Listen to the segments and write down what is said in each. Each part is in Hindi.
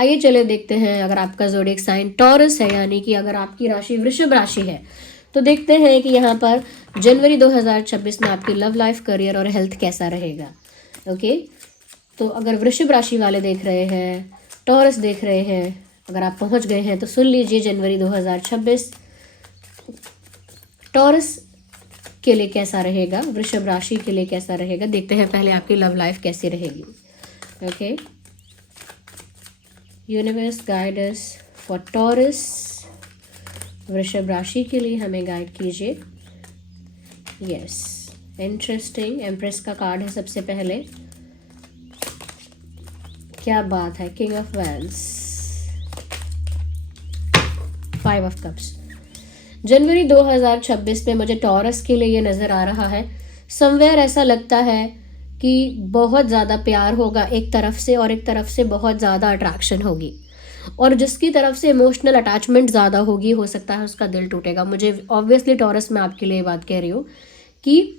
आइए चले देखते हैं, अगर आपका ज़ोडिएक साइन टॉरस है, यानी कि अगर आपकी राशि वृषभ राशि है, तो देखते हैं कि यहाँ पर जनवरी 2026 में आपकी लव लाइफ, करियर और हेल्थ कैसा रहेगा। ओके, तो अगर वृषभ राशि वाले देख रहे हैं, टॉरस देख रहे हैं, अगर आप पहुँच गए हैं तो सुन लीजिए जनवरी 2026 टॉरस के लिए कैसा रहेगा, वृषभ राशि के लिए कैसा रहेगा। देखते हैं पहले आपकी लव लाइफ कैसी रहेगी। Okay, universe guide us for Taurus, वृषभ राशि के लिए हमें गाइड कीजिए। यस, इंटरेस्टिंग, एम्प्रेस का कार्ड है सबसे पहले। क्या बात है, king of wands, 5 of cups. जनवरी 2026 में मुझे टॉरस के लिए ये नज़र आ रहा है, समवेयर ऐसा लगता है कि बहुत ज़्यादा प्यार होगा एक तरफ से, और एक तरफ से बहुत ज़्यादा अट्रैक्शन होगी, और जिसकी तरफ से इमोशनल अटैचमेंट ज़्यादा होगी, हो सकता है उसका दिल टूटेगा। मुझे ऑब्वियसली टॉरस में आपके लिए बात कह रही हूँ कि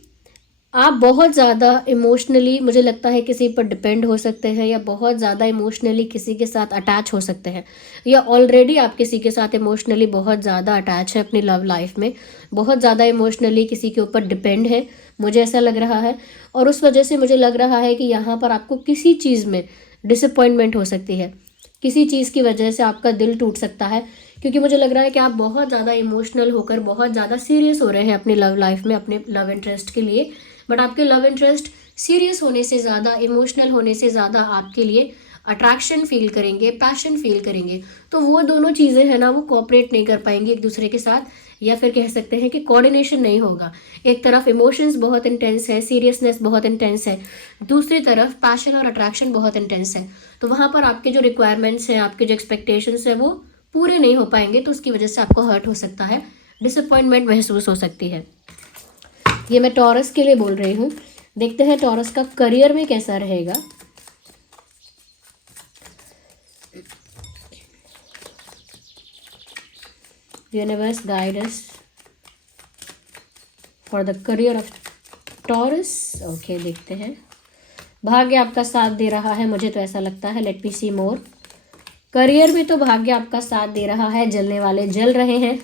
आप बहुत ज़्यादा इमोशनली, मुझे लगता है किसी पर डिपेंड हो सकते हैं, या बहुत ज़्यादा इमोशनली किसी के साथ अटैच हो सकते हैं, या ऑलरेडी आप किसी के साथ इमोशनली बहुत ज़्यादा अटैच है अपनी लव लाइफ में, बहुत ज़्यादा इमोशनली किसी के ऊपर डिपेंड है, मुझे ऐसा लग रहा है। और उस वजह से मुझे लग रहा है कि यहाँ पर आपको किसी चीज़ में डिसअपॉइंटमेंट हो सकती है, किसी चीज़ की वजह से आपका दिल टूट सकता है, क्योंकि मुझे लग रहा है कि आप बहुत ज़्यादा इमोशनल होकर बहुत ज़्यादा सीरियस हो रहे हैं अपनी लव लाइफ में, अपने लव इंटरेस्ट के लिए। बट आपके लव इंटरेस्ट सीरियस होने से ज़्यादा, इमोशनल होने से ज़्यादा आपके लिए अट्रैक्शन फील करेंगे, पैशन फील करेंगे। तो वो दोनों चीज़ें हैं ना, वो कोऑपरेट नहीं कर पाएंगी एक दूसरे के साथ, या फिर कह सकते हैं कि कोऑर्डिनेशन नहीं होगा। एक तरफ इमोशंस बहुत इंटेंस है, सीरियसनेस बहुत इंटेंस है, दूसरी तरफ पैशन और अट्रैक्शन बहुत इंटेंस है। तो वहाँ पर आपके जो रिक्वायरमेंट्स हैं, आपके जो एक्सपेक्टेशंस हैं, वो पूरे नहीं हो पाएंगे, तो उसकी वजह से आपको हर्ट हो सकता है, डिसअपॉइंटमेंट महसूस हो सकती है। ये मैं टॉरस के लिए बोल रही हूँ। देखते हैं टॉरस का करियर में कैसा रहेगा। Universe guide us for the career of taurus. Okay, देखते हैं। भाग्य आपका साथ दे रहा है, मुझे तो ऐसा लगता है। लेट मी सी मोर। करियर में तो भाग्य आपका साथ दे रहा है, जलने वाले जल रहे हैं,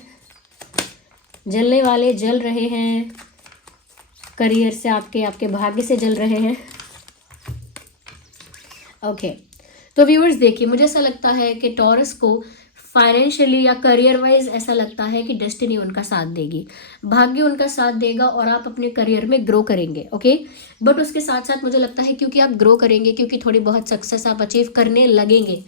जलने वाले जल रहे हैं, करियर से आपके भाग्य से जल रहे हैं। ओके, तो व्यूअर्स देखिए, मुझे ऐसा लगता है कि टॉरस को फाइनेंशियली या करियर वाइज ऐसा लगता है कि डेस्टिनी उनका साथ देगी, भाग्य उनका साथ देगा, और आप अपने करियर में ग्रो करेंगे। ओके, बट उसके साथ साथ मुझे लगता है क्योंकि आप ग्रो करेंगे, क्योंकि थोड़ी बहुत सक्सेस आप अचीव करने लगेंगे,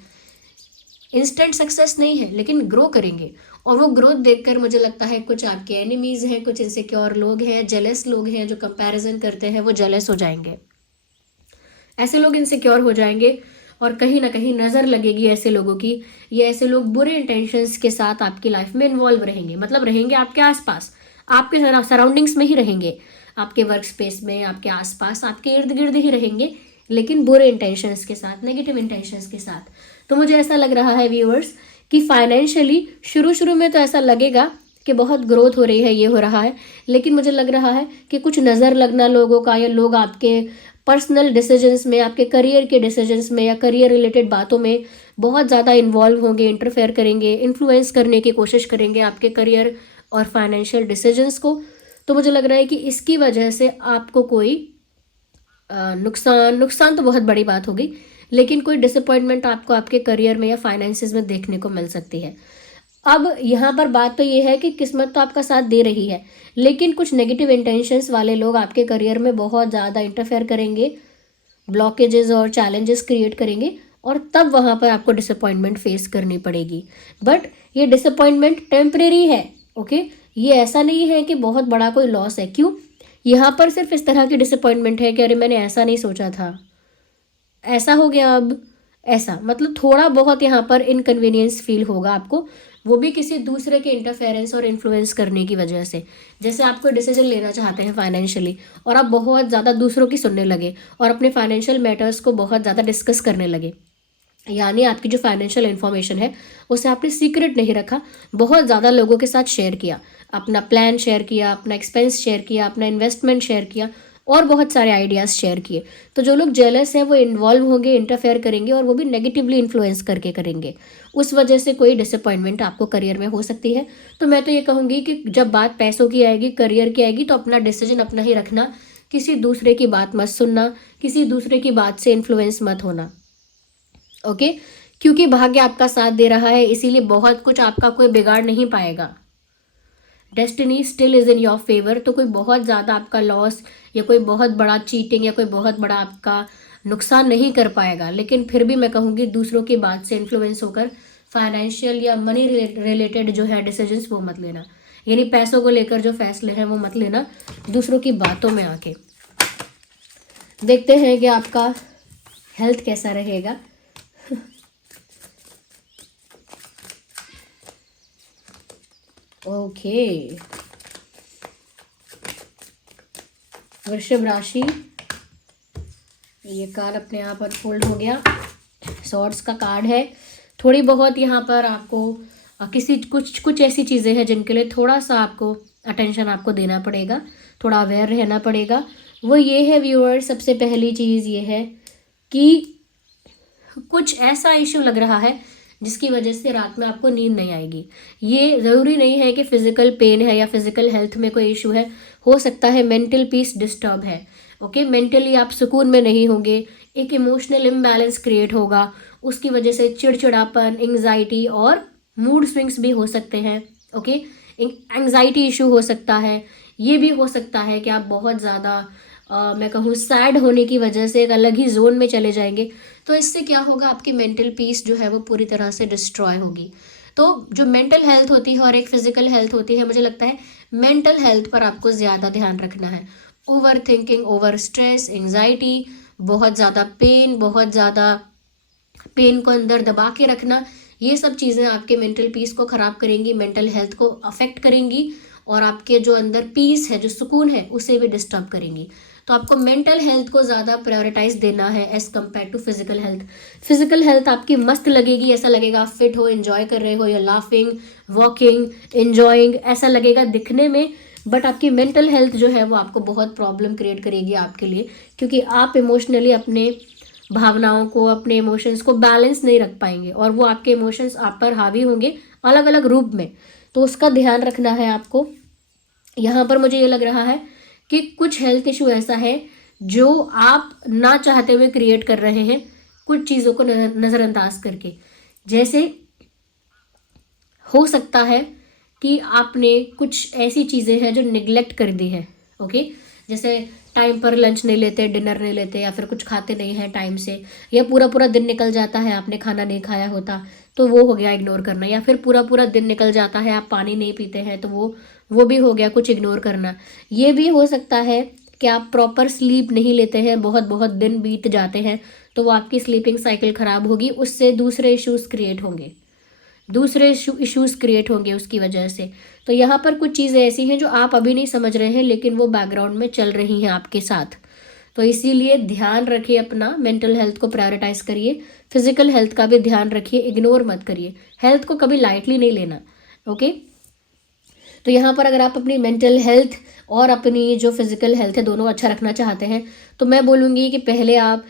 इंस्टेंट सक्सेस नहीं है लेकिन ग्रो करेंगे, और वो ग्रोथ देखकर मुझे लगता है कुछ आपके एनिमीज हैं, कुछ इनसिक्योर लोग हैं, जेलस लोग हैं जो कंपैरिजन करते हैं, वो जेलस हो जाएंगे, ऐसे लोग इनसिक्योर हो जाएंगे, और कहीं ना कहीं नज़र लगेगी ऐसे लोगों की। ये ऐसे लोग बुरे इंटेंशंस के साथ आपकी लाइफ में इन्वॉल्व रहेंगे, मतलब रहेंगे आपके आसपास, आपके सराउंडिंग्स में ही रहेंगे, आपके वर्क स्पेस में, आपके आसपास, आपके इर्द गिर्द ही रहेंगे, लेकिन बुरे इंटेंशंस के साथ, नेगेटिव इंटेंशंस के साथ। तो मुझे ऐसा लग रहा है व्यूअर्स कि फाइनेंशियली शुरू में तो ऐसा लगेगा कि बहुत ग्रोथ हो रही है, ये हो रहा है, लेकिन मुझे लग रहा है कि कुछ नज़र लगना लोगों का, या लोग आपके पर्सनल डिसीजंस में, आपके करियर के डिसीजंस में, या करियर रिलेटेड बातों में बहुत ज़्यादा इन्वॉल्व होंगे, इंटरफेयर करेंगे, इन्फ्लुएंस करने की कोशिश करेंगे आपके करियर और फाइनेंशियल डिसीजंस को। तो मुझे लग रहा है कि इसकी वजह से आपको कोई नुकसान तो बहुत बड़ी बात होगी, लेकिन कोई डिसअपॉइंटमेंट आपको आपके करियर में या फाइनेंसेस में देखने को मिल सकती है। अब यहाँ पर बात तो ये है कि किस्मत तो आपका साथ दे रही है, लेकिन कुछ नेगेटिव इंटेंशंस वाले लोग आपके करियर में बहुत ज़्यादा इंटरफेयर करेंगे, ब्लॉकेजेस और चैलेंजेस क्रिएट करेंगे, और तब वहाँ पर आपको डिसअपॉइंटमेंट फेस करनी पड़ेगी। बट ये डिसअपॉइंटमेंट टेम्परेरी है। ओके, ये ऐसा नहीं है कि बहुत बड़ा कोई लॉस है। क्यों? यहाँ पर सिर्फ इस तरह की डिसअपॉइंटमेंट है कि अरे मैंने ऐसा नहीं सोचा था, ऐसा हो गया, अब ऐसा, मतलब थोड़ा बहुत यहाँ पर इनकन्वीनियंस फील होगा आपको, वो भी किसी दूसरे के इंटरफेरेंस और इन्फ्लुएंस करने की वजह से। जैसे आप कोई डिसीजन लेना चाहते हैं फाइनेंशियली, और आप बहुत ज़्यादा दूसरों की सुनने लगे, और अपने फाइनेंशियल मैटर्स को बहुत ज़्यादा डिस्कस करने लगे, यानी आपकी जो फाइनेंशियल इन्फॉर्मेशन है उसे आपने सीक्रेट नहीं रखा, बहुत ज़्यादा लोगों के साथ शेयर किया, अपना प्लान शेयर किया, अपना एक्सपेंस शेयर किया, अपना इन्वेस्टमेंट शेयर किया, और बहुत सारे आइडियाज़ शेयर किए। तो जो लोग जेलस हैं वो इन्वॉल्व होंगे, इंटरफेयर करेंगे और वो भी नेगेटिवली इन्फ्लुएंस करके करेंगे। उस वजह से कोई डिसअपॉइंटमेंट आपको करियर में हो सकती है। तो मैं तो ये कहूँगी कि जब बात पैसों की आएगी, करियर की आएगी, तो अपना डिसीजन अपना ही रखना, किसी दूसरे की बात मत सुनना, किसी दूसरे की बात से इन्फ्लुएंस मत होना। ओके, क्योंकि भाग्य आपका साथ दे रहा है, इसीलिए बहुत कुछ आपका कोई बिगाड़ नहीं पाएगा। Destiny still is in your favour. तो कोई बहुत ज़्यादा आपका लॉस या कोई बहुत बड़ा चीटिंग या कोई बहुत बड़ा आपका नुकसान नहीं कर पाएगा। लेकिन फिर भी मैं कहूँगी दूसरों की बात से इन्फ्लुएंस होकर फाइनेंशियल या मनी रिलेटेड जो है डिसीजंस वो मत लेना, यानी पैसों को लेकर जो फैसले हैं वो मत लेना दूसरों की बातों में आके। देखते हैं कि आपका हेल्थ कैसा रहेगा। ओके, वृषभ राशि, ये कार्ड अपने आप अनफोल्ड हो गया। सॉर्ड्स का कार्ड है। थोड़ी बहुत यहाँ पर आपको कुछ ऐसी चीज़ें हैं जिनके लिए थोड़ा सा आपको अटेंशन आपको देना पड़ेगा, थोड़ा अवेयर रहना पड़ेगा। वो ये है व्यूअर्स, सबसे पहली चीज़ ये है कि कुछ ऐसा इश्यू लग रहा है जिसकी वजह से रात में आपको नींद नहीं आएगी। ये ज़रूरी नहीं है कि फिजिकल पेन है या फिजिकल हेल्थ में कोई इशू है, हो सकता है मेंटल पीस डिस्टर्ब है। ओके, मेंटली आप सुकून में नहीं होंगे, एक इमोशनल इम्बैलेंस क्रिएट होगा, उसकी वजह से चिड़चिड़ापन, एंग्जाइटी और मूड स्विंग्स भी हो सकते हैं। ओके, एंग्जाइटी इशू हो सकता है। ये भी हो सकता है कि आप बहुत ज़्यादा मैं कहूँ सैड होने की वजह से एक अलग ही जोन में चले जाएंगे। तो इससे क्या होगा, आपकी मेंटल पीस जो है वो पूरी तरह से डिस्ट्रॉय होगी। तो जो मेंटल हेल्थ होती है और एक फिजिकल हेल्थ होती है, मुझे लगता है मेंटल हेल्थ पर आपको ज़्यादा ध्यान रखना है। Over thinking, over stress, anxiety, बहुत ज़्यादा पेन को अंदर दबा के रखना, ये सब चीज़ें आपके मेंटल पीस को ख़राब करेंगी, मेंटल हेल्थ को अफेक्ट करेंगी और आपके जो अंदर पीस है, जो सुकून है, उसे भी डिस्टर्ब करेंगी। तो आपको मेंटल हेल्थ को ज़्यादा प्रायोरिटाइज देना है as compare to physical health. Physical health आपकी मस्त लगेगी, ऐसा लगेगा आप फिट हो, एंजॉय कर रहे हो, या लाफिंग, वॉकिंग, एंजॉइंग, ऐसा लगेगा दिखने में। बट आपकी मेंटल हेल्थ जो है वो आपको बहुत प्रॉब्लम क्रिएट करेगी आपके लिए, क्योंकि आप इमोशनली अपने भावनाओं को, अपने इमोशंस को बैलेंस नहीं रख पाएंगे और वो आपके इमोशंस आप पर हावी होंगे अलग अलग रूप में। तो उसका ध्यान रखना है आपको। यहाँ पर मुझे ये लग रहा है कि कुछ हेल्थ इशू ऐसा है जो आप ना चाहते हुए क्रिएट कर रहे हैं, कुछ चीज़ों को नज़रअंदाज करके। जैसे हो सकता है कि आपने कुछ ऐसी चीज़ें हैं जो निगलेक्ट कर दी है। ओके, जैसे टाइम पर लंच नहीं लेते, डिनर नहीं लेते, या फिर कुछ खाते नहीं हैं टाइम से, या पूरा पूरा दिन निकल जाता है आपने खाना नहीं खाया होता, तो वो हो गया इग्नोर करना। या फिर पूरा पूरा दिन निकल जाता है आप पानी नहीं पीते हैं, तो वो भी हो गया कुछ इग्नोर करना। ये भी हो सकता है कि आप प्रॉपर स्लीप नहीं लेते हैं, बहुत बहुत दिन बीत जाते हैं, तो वो आपकी स्लीपिंग साइकिल ख़राब होगी, उससे दूसरे इश्यूज़ क्रिएट होंगे, इश्यूज़ क्रिएट होंगे उसकी वजह से। तो यहाँ पर कुछ चीज़ें ऐसी हैं जो आप अभी नहीं समझ रहे हैं, लेकिन वो बैकग्राउंड में चल रही हैं आपके साथ। तो इसीलिए ध्यान रखिए, अपना मेंटल हेल्थ को प्रायोरिटाइज करिए, फिजिकल हेल्थ का भी ध्यान रखिए, इग्नोर मत करिए, हेल्थ को कभी लाइटली नहीं लेना। ओके, तो यहाँ पर अगर आप अपनी मेंटल हेल्थ और अपनी जो फिजिकल हेल्थ है दोनों अच्छा रखना चाहते हैं, तो मैं बोलूँगी कि पहले आप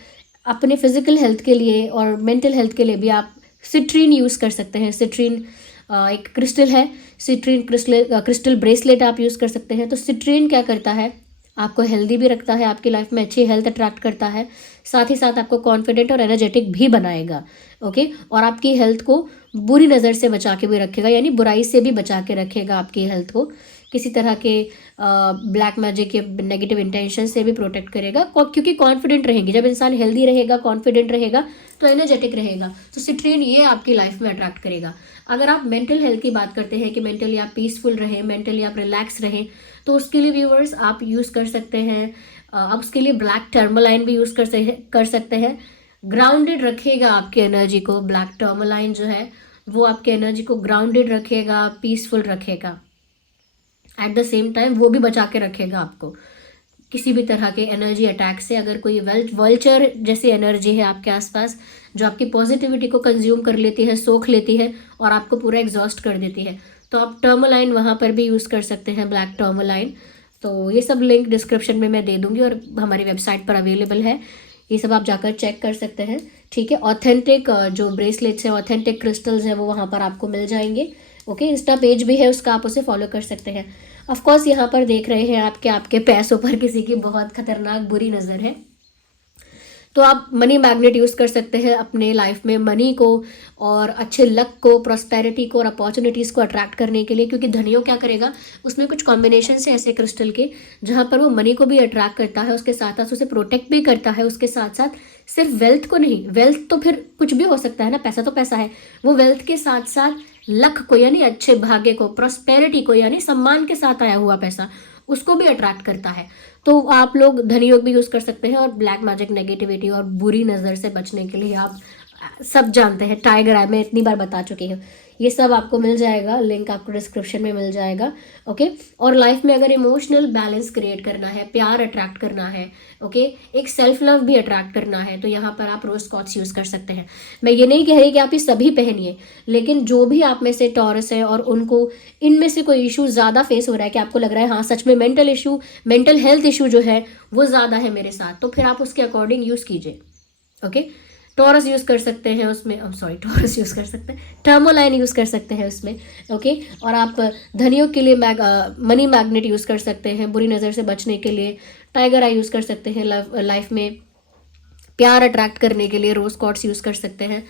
अपने फिजिकल हेल्थ के लिए और मेंटल हेल्थ के लिए भी आप सिट्रीन यूज़ कर सकते हैं। सिट्रीन एक क्रिस्टल है, सिट्रीन क्रिस्टल ब्रेसलेट आप यूज़ कर सकते हैं। तो सिट्रीन क्या करता है, आपको हेल्दी भी रखता है, आपकी लाइफ में अच्छी हेल्थ अट्रैक्ट करता है, साथ ही साथ आपको कॉन्फिडेंट और एनर्जेटिक भी बनाएगा। ओके, और आपकी हेल्थ को बुरी नज़र से बचा के भी रखेगा, यानी बुराई से भी बचा के रखेगा आपकी हेल्थ को, किसी तरह के ब्लैक मैजिक या नेगेटिव इंटेंशन से भी प्रोटेक्ट करेगा, क्योंकि कॉन्फिडेंट रहेंगे। जब इंसान हेल्दी रहेगा, कॉन्फिडेंट रहेगा, तो एनर्जेटिक रहेगा, तो सिट्रीन ये आपकी लाइफ में अट्रैक्ट करेगा। अगर आप मेंटल हेल्थ की बात करते हैं कि मेंटली आप पीसफुल रहें, मेंटली आप रिलैक्स रहें, तो उसके लिए व्यूअर्स आप यूज़ कर सकते हैं, आप उसके लिए ब्लैक टर्मलाइन भी यूज़ कर सकते हैं। ग्राउंडेड रखेगा आपकी एनर्जी को, ब्लैक टर्मलाइन जो है वो आपके एनर्जी को ग्राउंडेड रखेगा, पीसफुल रखेगा, एट द सेम टाइम वो भी बचा के रखेगा आपको किसी भी तरह के एनर्जी अटैक से। अगर कोई वल्चर जैसी एनर्जी है आपके आसपास जो आपकी पॉजिटिविटी को कंज्यूम कर लेती है, सोख लेती है और आपको पूरा एग्जॉस्ट कर देती है, तो आप टर्मलाइन वहाँ पर भी यूज़ कर सकते हैं, ब्लैक टर्मलाइन। तो ये सब लिंक डिस्क्रिप्शन में मैं दे दूंगी और हमारी वेबसाइट पर अवेलेबल है, ये सब आप जाकर चेक कर सकते हैं। ठीक है, ऑथेंटिक जो ब्रेसलेट्स हैं, ऑथेंटिक क्रिस्टल्स हैं, वो वहाँ पर आपको मिल जाएंगे। ओके, इंस्टा पेज भी है उसका, आप उसे फॉलो कर सकते हैं। ऑफ कोर्स यहाँ पर देख रहे हैं आपके पैसों पर किसी की बहुत खतरनाक बुरी नज़र है, तो आप मनी मैग्नेट यूज़ कर सकते हैं अपने लाइफ में मनी को और अच्छे लक को, प्रॉस्पेरिटी को और अपॉर्चुनिटीज़ को अट्रैक्ट करने के लिए, क्योंकि धनियों क्या करेगा, उसमें कुछ कॉम्बिनेशन है ऐसे क्रिस्टल के जहाँ पर वो मनी को भी अट्रैक्ट करता है, उसके साथ साथ उसे प्रोटेक्ट भी करता है, उसके साथ साथ सिर्फ वेल्थ को नहीं, वेल्थ तो फिर कुछ भी हो सकता है ना, पैसा तो पैसा है, वो वेल्थ के साथ साथ लक को यानी अच्छे भाग्य को, प्रॉस्पेरिटी को यानी सम्मान के साथ आया हुआ पैसा, उसको भी अट्रैक्ट करता है। तो आप लोग धनी योग भी यूज़ कर सकते हैं। और ब्लैक मैजिक, नेगेटिविटी और बुरी नज़र से बचने के लिए आप सब जानते हैं, टाइगर आई मैं इतनी बार बता चुकी हूँ, ये सब आपको मिल जाएगा, लिंक आपको डिस्क्रिप्शन में मिल जाएगा। ओके, और लाइफ में अगर इमोशनल बैलेंस क्रिएट करना है, प्यार अट्रैक्ट करना है, ओके, एक सेल्फ लव भी अट्रैक्ट करना है, तो यहाँ पर आप रोज क्वार्ट्ज यूज़ कर सकते हैं। मैं ये नहीं कह रही कि आप ये सभी पहनिए, लेकिन जो भी आप में से टॉरस है और उनको इनमें से कोई इशू ज़्यादा फेस हो रहा है कि आपको लग रहा है हाँ सच में mental issue, mental health issue जो है वो ज़्यादा है मेरे साथ, तो फिर आप उसके अकॉर्डिंग यूज़ कीजिए। ओके, टॉरस यूज़ कर सकते हैं उसमें, टॉरस यूज़ कर सकते हैं, टर्मोलाइन यूज़ कर सकते हैं उसमें। ओके, और आप धनियों के लिए मनी मैग्नेट यूज़ कर सकते हैं, बुरी नज़र से बचने के लिए टाइगर आई यूज़ कर सकते हैं, लाइफ में प्यार अट्रैक्ट करने के लिए रोज क्वार्ट्ज यूज़ कर सकते हैं।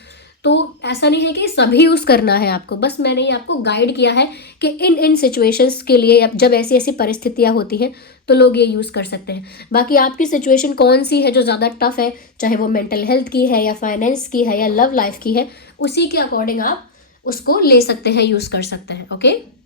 तो ऐसा नहीं है कि सभी यूज़ करना है आपको, बस मैंने ये आपको गाइड किया है कि इन सिचुएशंस के लिए जब ऐसी ऐसी परिस्थितियाँ होती हैं तो लोग ये यूज़ कर सकते हैं। बाकी आपकी सिचुएशन कौन सी है जो ज़्यादा टफ है, चाहे वो मेंटल हेल्थ की है या फाइनेंस की है या लव लाइफ की है, उसी के अकॉर्डिंग आप उसको ले सकते हैं, यूज़ कर सकते हैं। ओके।